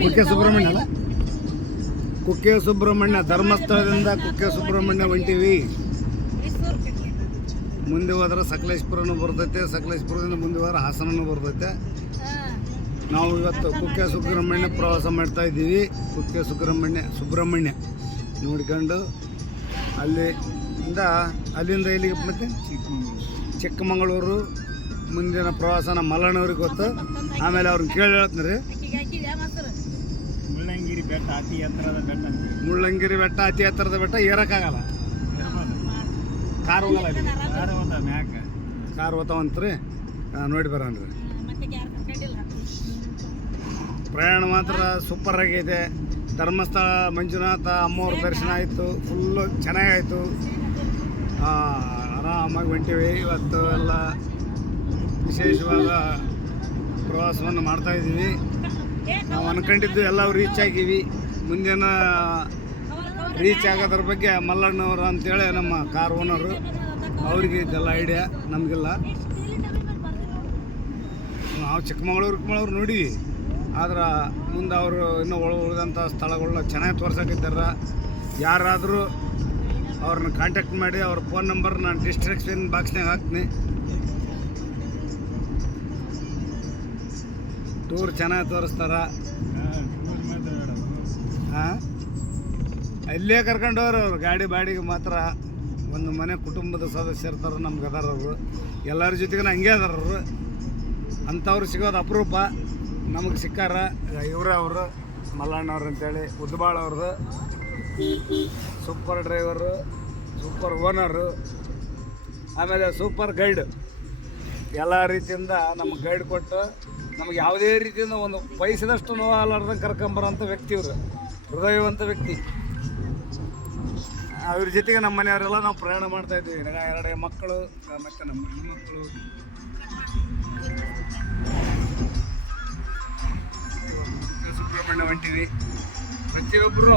ಕುಕ್ಕೆ ಸುಬ್ರಹ್ಮಣ್ಯ ಕುಕ್ಕೆ ಸುಬ್ರಹ್ಮಣ್ಯ, ಧರ್ಮಸ್ಥಳದಿಂದ ಕುಕ್ಕೆ ಸುಬ್ರಹ್ಮಣ್ಯ ಹೊಂಟಿವಿ. ಮುಂದೆ ಹೋದ್ರೆ ಸಕಲೇಶ್ಪುರನೂ ಬರ್ತೈತೆ, ಸಕಲೇಶ್ಪುರದಿಂದ ಮುಂದೆ ಹೋದ್ರೆ ಹಾಸನನೂ ಬರ್ತೈತೆ. ನಾವು ಇವತ್ತು ಕುಕ್ಕೆ ಸುಬ್ರಹ್ಮಣ್ಯ ಪ್ರವಾಸ ಮಾಡ್ತಾ ಇದ್ದೀವಿ. ಕುಕ್ಕೆ ಸುಬ್ರಹ್ಮಣ್ಯ ಸುಬ್ರಹ್ಮಣ್ಯ ನೋಡ್ಕೊಂಡು ಅಲ್ಲಿ ಇಂದ ಅಲ್ಲಿಂದ ಇಲ್ಲಿಗೆ ಮತ್ತೆ? ಚಿಕ್ಕಮಗಳೂರು, ಮುಂದಿನ ಪ್ರವಾಸನ ಮಲ್ಲಣ್ಣವ್ರಿಗೆ ಗೊತ್ತು. ಆಮೇಲೆ ಅವ್ರನ್ನ ಕೇಳಿ ಹೇಳ್ತೀನಿ ರೀ. ಬೆಟ್ಟ ಅತಿ ಎತ್ತರದ ಬೆಟ್ಟ. ಮುಳ್ಳಂಗಿರಿ ಬೆಟ್ಟ ಅತಿ ಎತ್ತರದ ಬೆಟ್ಟ ಏರಕ್ಕಾಗಲ್ಲ. ಕಾರ್ ಹೋಗಲ್ಲ ಇಲ್ಲಿ. ಕಾರ್ ಒಂದ ಮ್ಯಾಕ ಕಾರ್ ಓತಾವಂತ್ರಿ ನೋಡಿ ಬರೋಣ್ರಿ ಪ್ರಯಾಣ ಮಾತ್ರ ಸೂಪರ್ ಆಗೈತೆ ಧರ್ಮಸ್ಥಳ ಮಂಜುನಾಥ ಅಮ್ಮವ್ರ ದರ್ಶನ ಆಯಿತು. ಫುಲ್ಲು ಚೆನ್ನಾಗಾಯಿತು. ಆರಾಮಾಗಿ ಹೊಂಟಿವಿ. ಇವತ್ತು ಎಲ್ಲ ವಿಶೇಷವಾದ ಪ್ರವಾಸವನ್ನು ಮಾಡ್ತಾ ಇದ್ದೀವಿ. ನಾವು ಅನ್ಕೊಂಡಿದ್ದು ಎಲ್ಲವೂ ರೀಚ್ ಆಗೀವಿ. ಮುಂದಿನ ರೀಚ್ ಆಗೋದ್ರ ಬಗ್ಗೆ ಮಲ್ಲಣ್ಣವರು ಅಂತೇಳಿ ನಮ್ಮ ಕಾರ್ ಓನರು ಅವ್ರಿಗೆ ಇದೆಲ್ಲ ಐಡಿಯಾ ನಮಗಿಲ್ಲ. ನಾವು ಚಿಕ್ಕಮಗಳೂರು ಚಿಕ್ಕಮಗಳೂರು ನೋಡಿವಿ. ಆದ್ರೆ ಮುಂದೆ ಅವರು ಇನ್ನೂ ಒಳ ಉಳಿದಂಥ ಸ್ಥಳಗಳನ್ನ ಚೆನ್ನಾಗಿ ತೋರ್ಸಕ್ಕಿದ್ದಾರ ಯಾರಾದರೂ ಅವ್ರನ್ನ ಕಾಂಟ್ಯಾಕ್ಟ್ ಮಾಡಿ ಅವ್ರ ಫೋನ್ ನಂಬರ್ ನಾನು ಡಿಸ್ಟ್ರಿಕ್ಷನ್ ಬಾಕ್ಸ್ನಾಗ ಹಾಕ್ತೀನಿ. ಟೂರ್ ಚೆನ್ನಾಗಿ ತೋರಿಸ್ತಾರ. ಹಾಂ? ಅಲ್ಲೇ ಕರ್ಕೊಂಡು ಹೋಗ್ರು ಅವ್ರು, ಗಾಡಿ ಬಾಡಿಗೆ ಮಾತ್ರ. ಒಂದು ಮನೆ ಕುಟುಂಬದ ಸದಸ್ಯ ಥರ ನಮ್ಗೆ ಅದಾರ ಅವರು. ಎಲ್ಲರ ಜೊತೆಗೂ ಹಂಗೆ ಅದಾರವ್ರು ಅಂಥವ್ರು ಸಿಗೋದು ಅಪರೂಪ. ನಮಗೆ ಸಿಕ್ಕಾರ. ಇವರೇ ಅವರು ಮಲ್ಲಣ್ಣವ್ರು ಅಂತೇಳಿ ಅವ್ರದ್ದು ಸೂಪರ್ ಡ್ರೈವರು, ಸೂಪರ್ ಓನರು. ಆಮೇಲೆ ಸೂಪರ್ ಗೈಡ್. ಎಲ್ಲ ರೀತಿಯಿಂದ ನಮ್ಗೆ ಗೈಡ್ ಕೊಟ್ಟು ನಮಗೆ ಯಾವುದೇ ರೀತಿಯಿಂದ ಒಂದು ಬಯಸಿದಷ್ಟು ನೋವಾಲಾರ್ದಂಗೆ ಕರ್ಕೊಂಬರೋಂಥ ವ್ಯಕ್ತಿ ಇವರು. ಹೃದಯವಂತ ವ್ಯಕ್ತಿ. ಅವ್ರ ಜೊತೆಗೆ ನಮ್ಮ ಮನೆಯವರೆಲ್ಲ ನಾವು ಪ್ರಯಾಣ ಮಾಡ್ತಾ ಇದ್ದೀವಿ. ನನಗೆ ಎರಡು ಮಕ್ಕಳು ಮತ್ತು ನಮ್ಮ ಹೆಣ್ಮಕ್ಳು. ಸುಬ್ರಹ್ಮಣ್ಯ ಹೊಂಟಿವಿ. ಪ್ರತಿಯೊಬ್ಬರು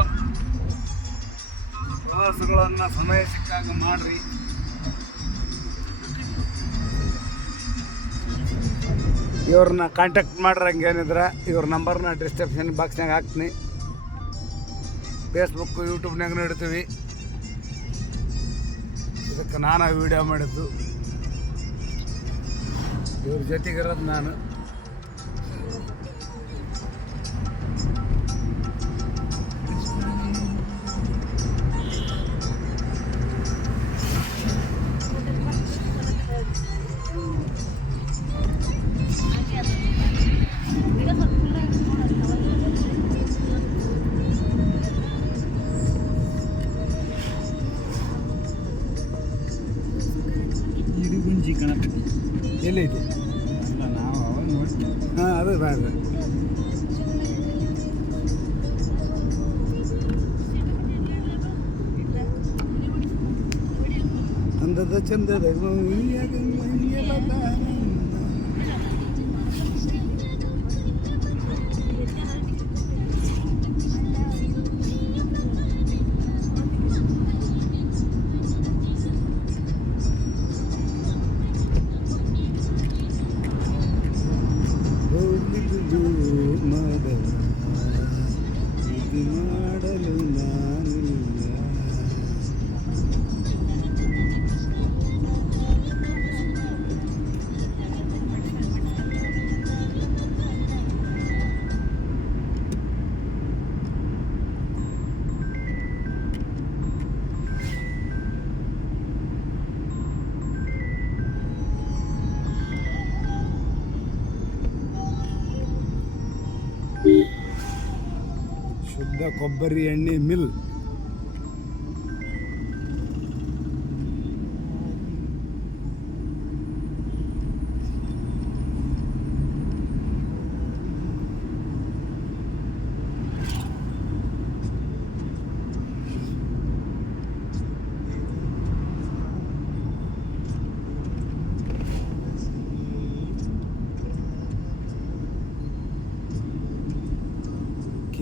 ಪ್ರವಾಸಗಳನ್ನು ಸಮಯ ಸಿಕ್ಕಾಗ ಮಾಡ್ರಿ. ಇವ್ರನ್ನ ಕಾಂಟ್ಯಾಕ್ಟ್ ಮಾಡ್ರಿ ಹಂಗೇನಿದ್ರೆ ಇವ್ರ ನಂಬರ್ನ ಡಿಸ್ಕ್ರಿಪ್ಷನ್ ಬಾಕ್ಸ್ನಾಗ ಹಾಕ್ತೀನಿ. ಫೇಸ್ಬುಕ್ಕು ಯೂಟ್ಯೂಬ್ನಾಗ ನೋಡ್ತೀವಿ ಇದಕ್ಕೆ ನಾನು ವಿಡಿಯೋ ಮಾಡಿದ್ದು. ಇವ್ರ ಜೊತೆಗಿರೋದು ನಾನು. ಎಲ್ಲೈತಿ ಹಾಂ ಅದು ಬೇಡ ಅಂದದ ಚಂದದ ಕೊಬ್ಬರಿ ಎಣ್ಣೆ mill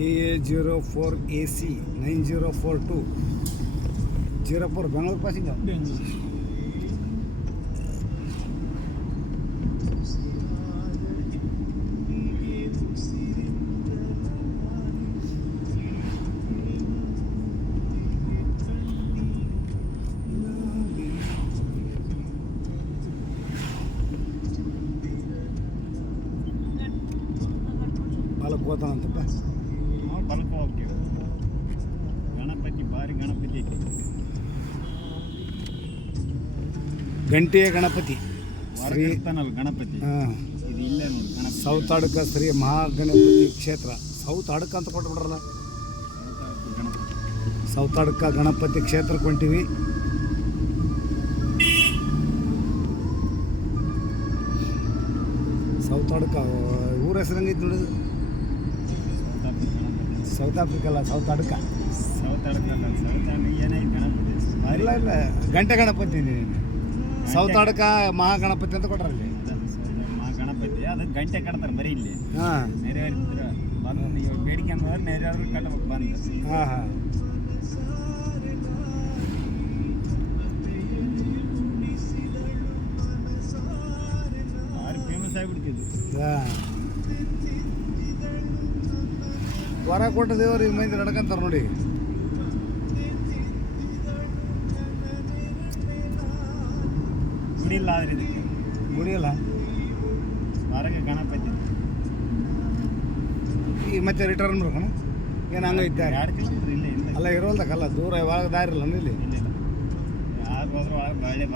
K04AC 9042 04 Bangalore passing ya? Kalau kuat nanti pak. ಗಂಟೆಯ ಗಣಪತಿ. ಗಣಪತಿ. ಹಾಂ. ಇದು ಇಲ್ಲೇ ನೋಡಿ ಗಣಪತಿ. ಸೌತ್ ಅಡಕ ಶ್ರೀ ಮಹಾಗಣಪತಿ ಕ್ಷೇತ್ರ. ಸೌತ್ ಅಡಕ ಅಂತ ಕೊಟ್ಬಿಡ್ರಲ್ಲ ಸೌತ್ ಅಡಕ ಗಣಪತಿ ಕ್ಷೇತ್ರ ಹೊಂಟಿವಿ ಸೌತ್ ಅಡಕ ಊರ ಹೆಸರು ಹೆಂಗೈತೆ ನೋಡಿ ಸೌತ್ ಆಫ್ರಿಕಾ ಅಲ್ಲ ಸೌತ್ ಅಡಕ ಸೌತ್ ಅಡಕ ಇಲ್ಲ ಇಲ್ಲ ಗಂಟೆ ಗಣಪತಿ ನೀನು ಸೌತ್ ಅಡಕ ಮಹಾಗಣಪತಿ ಅಂತ ಕೊಟ್ರಲ್ಲಿ ಮಹಾಗಣಪತಿ ಅದು ಗಂಟೆ ಕಟ್ತಾರೆ ಬರೀ ಇಲ್ಲಿ. ಹಾಂ. ನೆರವೇರಿದ್ರೆ ಬಂದು ಇವಾಗ ಬೇಡಿಕೆ ಅಂದ್ರೆ ನೆರವೇರಿದ್ರೆ ಕಟ್ಬೇಕು ಬಂದು. ಹಾಂ ಹಾಂ. ಫೇಮಸ್ ಆಗಿಬಿಡ್ತಿದ್ದು ಹಾಂ. ವರ ಕೊಟ್ಟ ದೇವರು ಈ ಮಂದಿ ನಡ್ಕಂತಾರ ನೋಡಿ. ಗುಡಿ ಇಲ್ಲ ಆದ್ರೆ ಇದಕ್ಕೆ. ಗುಡಿಯಲ್ಲ ಹೊರಗೆ ಗಣಪತಿ. ಈಗ ಮತ್ತೆ ರಿಟರ್ನ್ ಬರ್ಬೇಕಣ ಏನು ಹಂಗೈತೆ ಎರಡು ಕಿಲೋಮೀಟ್ರ್ ಇಲ್ಲೇ ಇಲ್ಲ. ಅಲ್ಲ ಇರೋಲ್ದಕ್ಕಲ್ಲ ದೂರ ಒಳಗೆ ದಾರಿ ಇಲ್ಲ ಇಲ್ಲಿ ಯಾರು ಹೋದ್ರು ಒಳಗೆ ಬಾಳೆ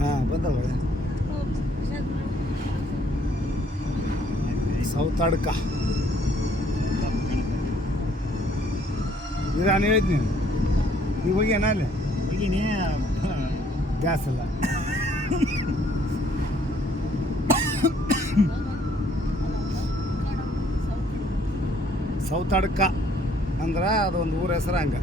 ಹಾಂ ಬಂದಲ್ಲ ಸೌತ್ ಅಡ್ಕ ಇದು ನಾನು ಹೇಳಿದ್ನಿ ನೀವು ಹೋಗಿ ಏನ ಅಲ್ಲಿ? ಗ್ಯಾಸ್ ಇಲ್ಲ. ಸೌತ್ ಅಡ್ಕ ಅಂದ್ರೆ ಅದೊಂದು ಊರ ಹೆಸರು ಹಂಗೆ.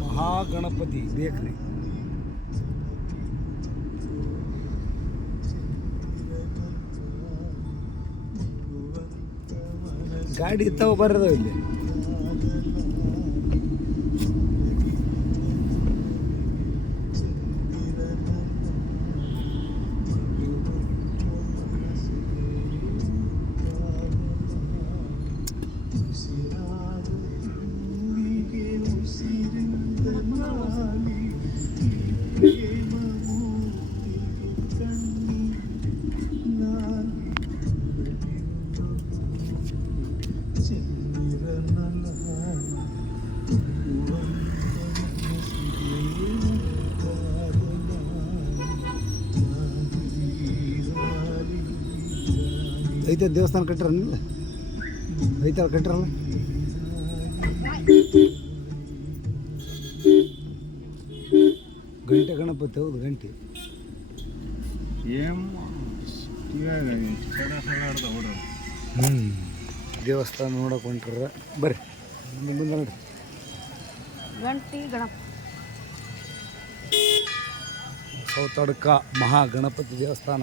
ಮಹಾಗಣಪತಿ ಬೇಕ್ರಿ. ಗಾಡಿ ಇತ್ತಾವ ಬರೋದು ಇಲ್ಲಿ. ಐತೆ ದೇವಸ್ಥಾನ ಕಟ್ಟಿರಲ್ಲ ಐತೆ ಕಟ್ಟಿರಲ್ಲ ಗಂಟೆ ಗಣಪತಿ ಹೌದು ಗಂಟೆ ಏಮ್ ಹುಡುಗರು ಹ್ಞೂ ದೇವಸ್ಥಾನ ನೋಡಕ್ಕೆ ಹೊಂಟ್ರ ಬರ್ರಿ ಮುಂದೆ ನೋಡ್ರಿ ಗಂಟಿ ಗಣಪ ಸೌತಡ್ಕ ಮಹಾಗಣಪತಿ ದೇವಸ್ಥಾನ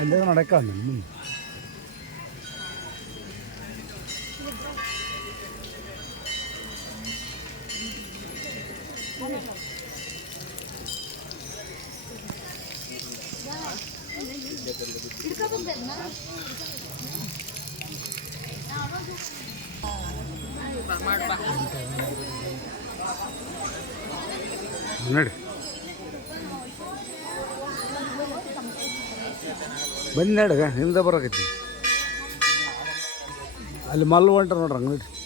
ಅಲ್ಲೇ ನೋಡಕ್ಕ ನೋಡಿ ಬಂದು ನಡಗ ಹಿಂದೆ ಬರಕೈತಿ ಅಲ್ಲಿ ಮಲ್ಲು ಹೊಂಟ್ರ ನೋಡ್ರಿ ಹಂಗೆ ನೋಡಿ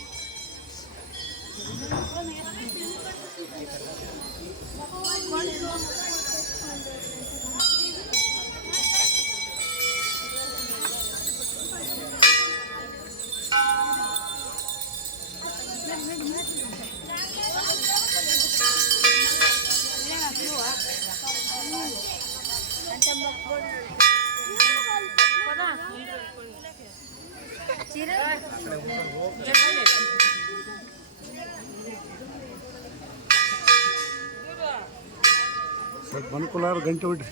ಸ್ವಲ್ಪ ಅನುಕೂಲಾರ ಗಂಟೆ ಬಿಡ್ರಿ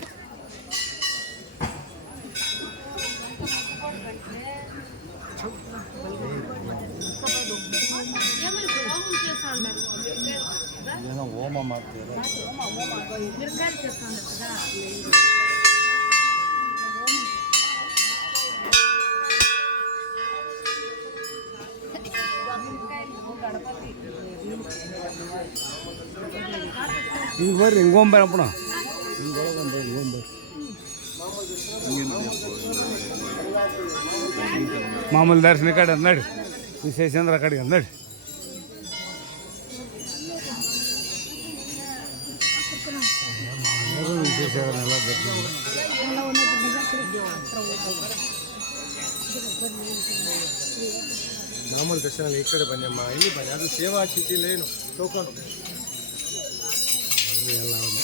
ಏನೋ ಹೋಮ ಮಾಡ್ತೀರ ಹಿಂಗೆ ಬರ್ರಿ ಹಿಂಗೊಂಬರಪ್ಪಣ ಹಿಂಗೆ ಒಳಗೊಂದು ಹಿಂಗೊಂಬರ್ರಿ ಮಾಮೂಲಿ ದರ್ಶನ ಕಡೆ ಅದ್ ನಡಿ ವಿಶೇಷ ಅಂದ್ರೆ ಆ ಕಡೆಗೆ ಅದ್ ನಡಿ ಮಾಮೂಲಿ ದರ್ಶನ ಈ ಕಡೆ ಬನ್ನಿ ಅಮ್ಮ ಇಲ್ಲಿ ಬನ್ನಿ ಅದು ಸೇವಾ ಚೀಟಿಲೇನು ಟೋಕನ್ ಎಲ್ಲ ಒಂದು